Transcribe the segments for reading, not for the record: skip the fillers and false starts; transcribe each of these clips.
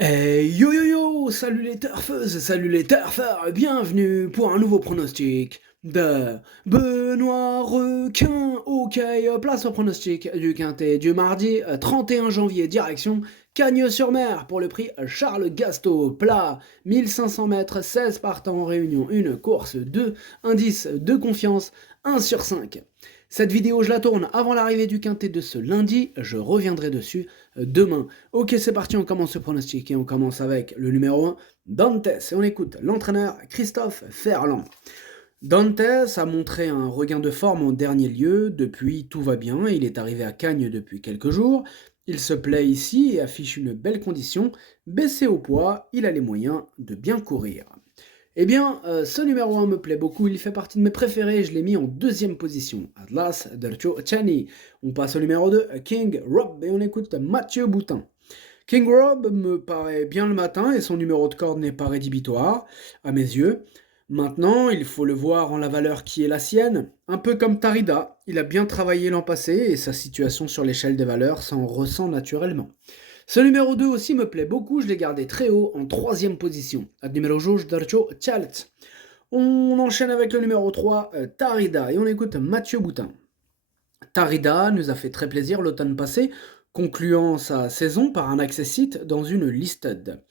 Yo yo yo, salut les turfeuses, salut les turfeurs, bienvenue pour un nouveau pronostic de Benoît Requin. Ok, place au pronostic du quintet du mardi 31 janvier, direction Cagnes-sur-Mer pour le prix Charles Gasteau, plat 1500 mètres, 16 partants en réunion, une course 2, indice de confiance 1 sur 5. Cette vidéo, je la tourne avant l'arrivée du quintet de ce lundi, je reviendrai dessus demain. Ok, c'est parti, on commence ce pronostic et on commence avec le numéro 1, Dantes, et on écoute l'entraîneur Christophe Ferland. Dantes a montré un regain de forme en dernier lieu, depuis tout va bien, il est arrivé à Cagnes depuis quelques jours, il se plaît ici et affiche une belle condition, baissé au poids, il a les moyens de bien courir. Eh bien, ce numéro 1 me plaît beaucoup, il fait partie de mes préférés, je l'ai mis en deuxième position. Atlas Dercho Chani. On passe au numéro 2, King Rob, et on écoute Mathieu Boutin. King Rob me paraît bien le matin et son numéro de corde n'est pas rédhibitoire, à mes yeux. Maintenant, il faut le voir en la valeur qui est la sienne. Un peu comme Tarida, il a bien travaillé l'an passé et sa situation sur l'échelle des valeurs s'en ressent naturellement. Ce numéro 2 aussi me plaît beaucoup, je l'ai gardé très haut en troisième position. Ad numéro Jorge Darcho Chalet. On enchaîne avec le numéro 3, Tarida, et on écoute Mathieu Boutin. Tarida nous a fait très plaisir l'automne passé, concluant sa saison par un accessite dans une listed.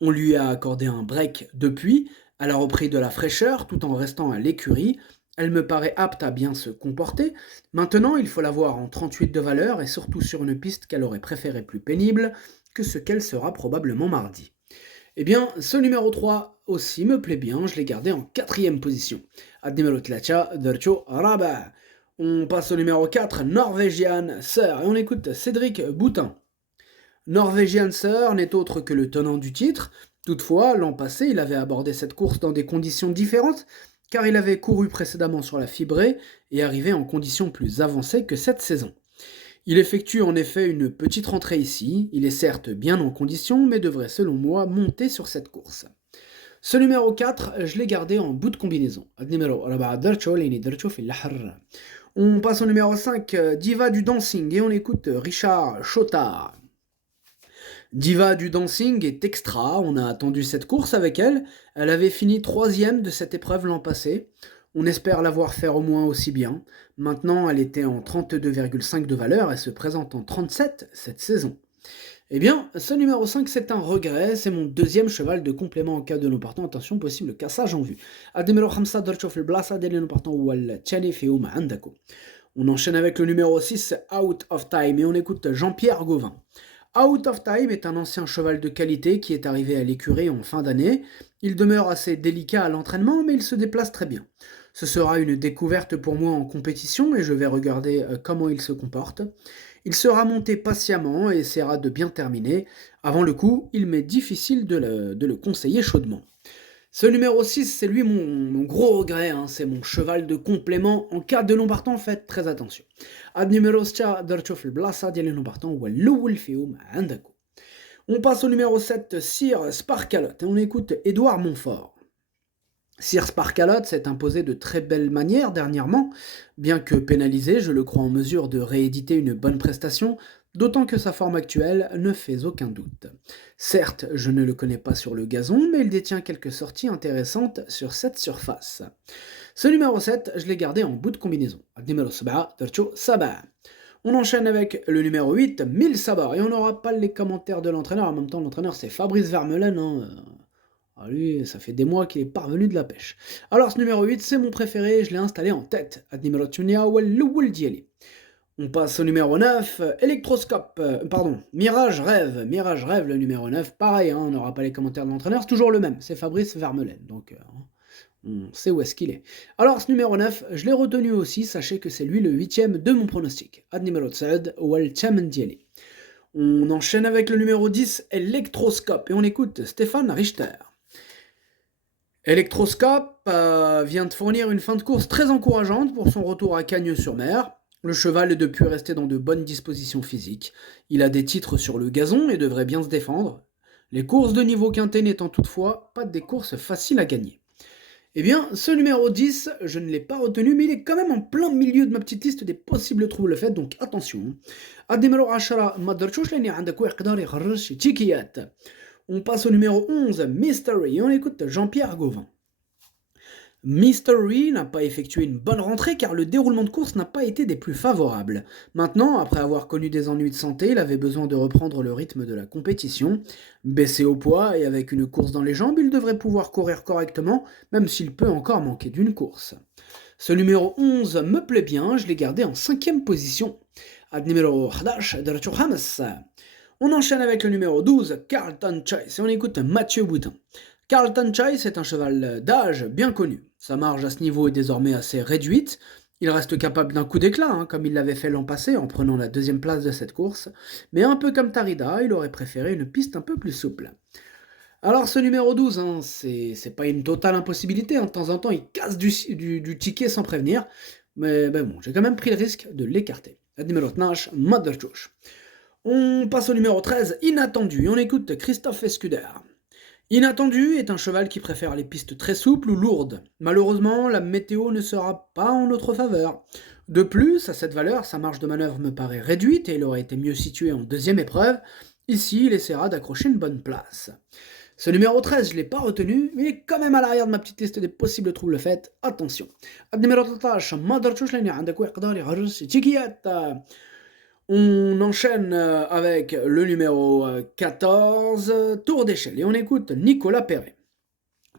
On lui a accordé un break depuis, elle a repris de la fraîcheur tout en restant à l'écurie. Elle me paraît apte à bien se comporter. Maintenant, il faut la voir en 38 de valeur et surtout sur une piste qu'elle aurait préférée plus pénible que ce qu'elle sera probablement mardi. Eh bien, ce numéro 3 aussi me plaît bien, je l'ai gardé en quatrième position. Ad numéro Tlacha, Dercho Rabat. On passe au numéro 4, Norwegian Sir, et on écoute Cédric Boutin. Norwegian Sir n'est autre que le tenant du titre. Toutefois, l'an passé, il avait abordé cette course dans des conditions différentes, car il avait couru précédemment sur la fibrée et arrivé en conditions plus avancées que cette saison. Il effectue en effet une petite rentrée ici, il est certes bien en condition, mais devrait selon moi monter sur cette course. Ce numéro 4, je l'ai gardé en bout de combinaison. On passe au numéro 5, Diva du Dancing, et on écoute Richard Chotard. Diva du Dancing est extra, on a attendu cette course avec elle, elle avait fini troisième de cette épreuve l'an passé, on espère la voir faire au moins aussi bien. Maintenant, elle était en 32,5 de valeur et se présente en 37 cette saison. Eh bien, ce numéro 5, c'est un regret, c'est mon deuxième cheval de complément en cas de non partant. Attention, possible cassage en vue. On enchaîne avec le numéro 6, Out of Time, et on écoute Jean-Pierre Gauvin. Out of Time est un ancien cheval de qualité qui est arrivé à l'écurie en fin d'année. Il demeure assez délicat à l'entraînement, mais il se déplace très bien. Ce sera une découverte pour moi en compétition et je vais regarder comment il se comporte. Il sera monté patiemment et essaiera de bien terminer. Avant le coup, il m'est difficile de le conseiller chaudement. Ce numéro 6, c'est lui mon gros regret, hein. C'est mon cheval de complément en cas de non partant, faites très attention. Ad numéro 6 درتو في البلاصة ديال non partant هو الأول فيهم عندكم. On passe au numéro 7, Sir Sparkalot, et on écoute Édouard Montfort. Sir Sparkalot s'est imposé de très belle manière dernièrement, bien que pénalisé, je le crois en mesure de rééditer une bonne prestation, d'autant que sa forme actuelle ne fait aucun doute. Certes, je ne le connais pas sur le gazon, mais il détient quelques sorties intéressantes sur cette surface. Ce numéro 7, je l'ai gardé en bout de combinaison. Numéro 7, Tercho Sabah. On enchaîne avec le numéro 8, 1000 sabords, et on n'aura pas les commentaires de l'entraîneur. En même temps, l'entraîneur c'est Fabrice Vermeulen. Lui, ça fait des mois qu'il est parvenu de la pêche. Alors ce numéro 8, c'est mon préféré, je l'ai installé en tête. Numéro 8, on passe au numéro 9, Electroscope, Mirage Rêve. Mirage Rêve, le numéro 9, pareil, hein, on n'aura pas les commentaires de l'entraîneur, c'est toujours le même, c'est Fabrice Vermeulen, donc on sait où est-ce qu'il est. Alors ce numéro 9, je l'ai retenu aussi, sachez que c'est lui le 8ème de mon pronostic. Ad numéro 7, Dieli. On enchaîne avec le numéro 10, Electroscope, et on écoute Stéphane Richter. Electroscope vient de fournir une fin de course très encourageante pour son retour à Cagnes-sur-Mer. Le cheval est depuis resté dans de bonnes dispositions physiques. Il a des titres sur le gazon et devrait bien se défendre. Les courses de niveau quintet n'étant toutefois pas des courses faciles à gagner. Eh bien, ce numéro 10, je ne l'ai pas retenu, mais il est quand même en plein milieu de ma petite liste des possibles troubles faits, donc attention. النمرة 10 ما درتوش لأن عندك واحد يقدر يخرج شي تيكيات. On passe au numéro 11, Mystery, et on écoute Jean-Pierre Gauvin. Mystery n'a pas effectué une bonne rentrée car le déroulement de course n'a pas été des plus favorables. Maintenant, après avoir connu des ennuis de santé, il avait besoin de reprendre le rythme de la compétition. Baissé au poids et avec une course dans les jambes, il devrait pouvoir courir correctement, même s'il peut encore manquer d'une course. Ce numéro 11 me plaît bien, je l'ai gardé en 5e position. Ad numéro 11, Dercho Hamas. On enchaîne avec le numéro 12, Carlton Chase, et on écoute Mathieu Boutin. Carlton Chase est un cheval d'âge bien connu. Sa marge à ce niveau est désormais assez réduite. Il reste capable d'un coup d'éclat, comme il l'avait fait l'an passé en prenant la 2e place de cette course. Mais un peu comme Tarida, il aurait préféré une piste un peu plus souple. Alors ce numéro 12, c'est pas une totale impossibilité. De temps en temps, il casse du ticket sans prévenir. Mais bon, j'ai quand même pris le risque de l'écarter. Numéro 12, Mother Chouch. On passe au numéro 13, Inattendu. On écoute Christophe Escuder. Inattendu est un cheval qui préfère les pistes très souples ou lourdes. Malheureusement, la météo ne sera pas en notre faveur. De plus, à cette valeur, sa marge de manœuvre me paraît réduite et il aurait été mieux situé en 2e épreuve. Ici, il essaiera d'accrocher une bonne place. Ce numéro 13, je ne l'ai pas retenu, mais il est quand même à l'arrière de ma petite liste des possibles troubles faits. Attention. Numéro 13, Mother Chouchlani, on enchaîne avec le numéro 14, Tour d'échelle, et on écoute Nicolas Perret.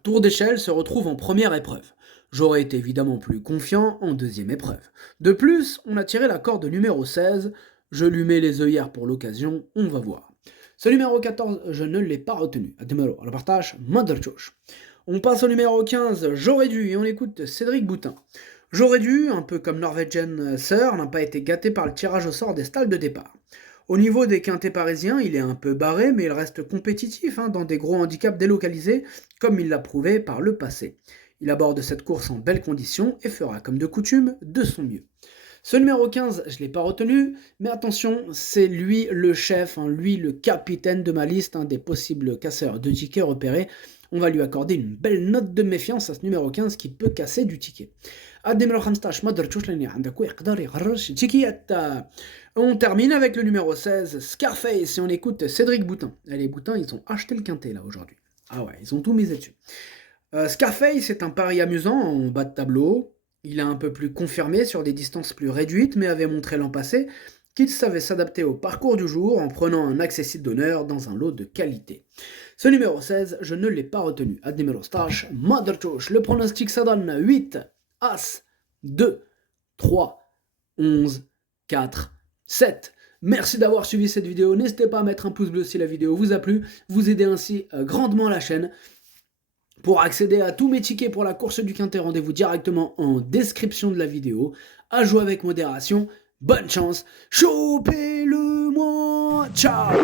Tour d'échelle se retrouve en première épreuve. J'aurais été évidemment plus confiant en 2e épreuve. De plus, on a tiré la corde numéro 16, je lui mets les œillères pour l'occasion, on va voir. Ce numéro 14, je ne l'ai pas retenu. Le partage, Mother Chouch. On passe au numéro 15, J'aurais dû, et on écoute Cédric Boutin. J'aurais dû, un peu comme Norwegian Sir, n'a pas été gâté par le tirage au sort des stalles de départ. Au niveau des quintés parisiens, il est un peu barré, mais il reste compétitif dans des gros handicaps délocalisés, comme il l'a prouvé par le passé. Il aborde cette course en belles conditions et fera, comme de coutume, de son mieux. Ce numéro 15, je ne l'ai pas retenu, mais attention, c'est lui le chef, lui le capitaine de ma liste des possibles casseurs de tickets repérés. On va lui accorder une belle note de méfiance à ce numéro 15 qui peut casser du ticket. On termine avec le numéro 16, Scarface, et on écoute Cédric Boutin. Les Boutins, ils ont acheté le quintet là aujourd'hui. Ah ouais, ils ont tout misé dessus. Scarface est un pari amusant en bas de tableau. Il a un peu plus confirmé sur des distances plus réduites, mais avait montré l'an passé qu'il savait s'adapter au parcours du jour en prenant un accessit d'honneur dans un lot de qualité. Ce numéro 16, je ne l'ai pas retenu. Ad numéro stash, Mother Chouch. Le pronostic ça donne 8, As, 2, 3, 11, 4, 7. Merci d'avoir suivi cette vidéo. N'hésitez pas à mettre un pouce bleu si la vidéo vous a plu. Vous aidez ainsi grandement la chaîne. Pour accéder à tous mes tickets pour la course du Quintet, rendez-vous directement en description de la vidéo. À jouer avec modération. Bonne chance. Chopez-le-moi. Ciao.